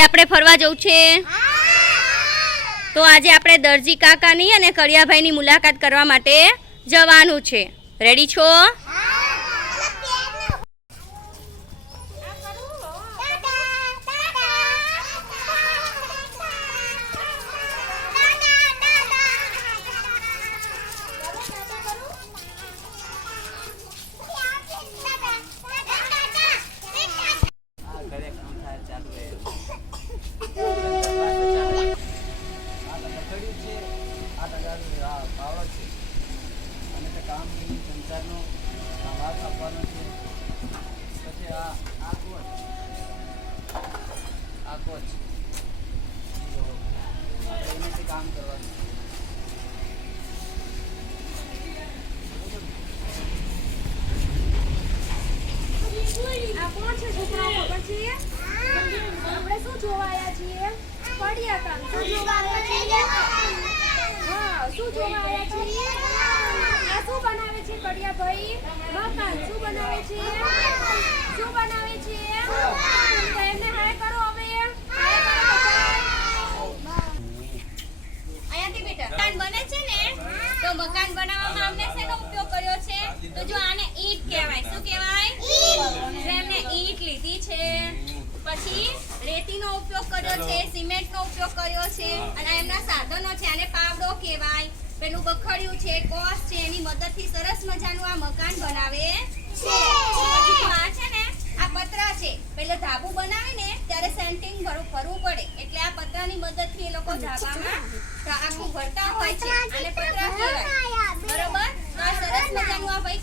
આજે આપણે ફરવા જવું છે? તો આજે આપણે દરજી કાકાની અને કરિયાભાઈની મુલાકાત કરવા માટે જવાનું છે. રેડી છો? શું જોવા આવ્યા છીએ આ શું બનાવે છે કડિયા ભાઈ મકાન શું બનાવે છે શું બનાવે છે તો એમને હાય કરો હવે હાય કરો બધા. અહીંયાથી બેટા મકાન બને છે ને તો મકાન બનાવવામાં અમને શેનો ઉપયોગ કર્યો છે? તો જો આને ઈંટ કહેવાય. શું કહેવાય? તો એમને ઈંટ લીધી છે. પછી રેતીનો ઉપયોગ કર્યો છે સિમેન્ટનો ઉપયોગ કર્યો છે અને એમના સાધનો છે. આને પાવડો કહેવાય. પેલું બખડ્યું છે કોસ છે એની મદદથી સરસ મજાનું આ મકાન બનાવે છે. આ છે ને આ પતરા છે. પેલે ધાબુ બનાવે ને ત્યારે સેન્ટિંગ ભરવું ભરવું પડે. એટલે આ પતરાની મદદથી એ લોકો ધાબામાં આખું ભરતા હોય છે. અને પતરા કહેવાય. બરોબર? સરસ મજાનું આ ભાઈ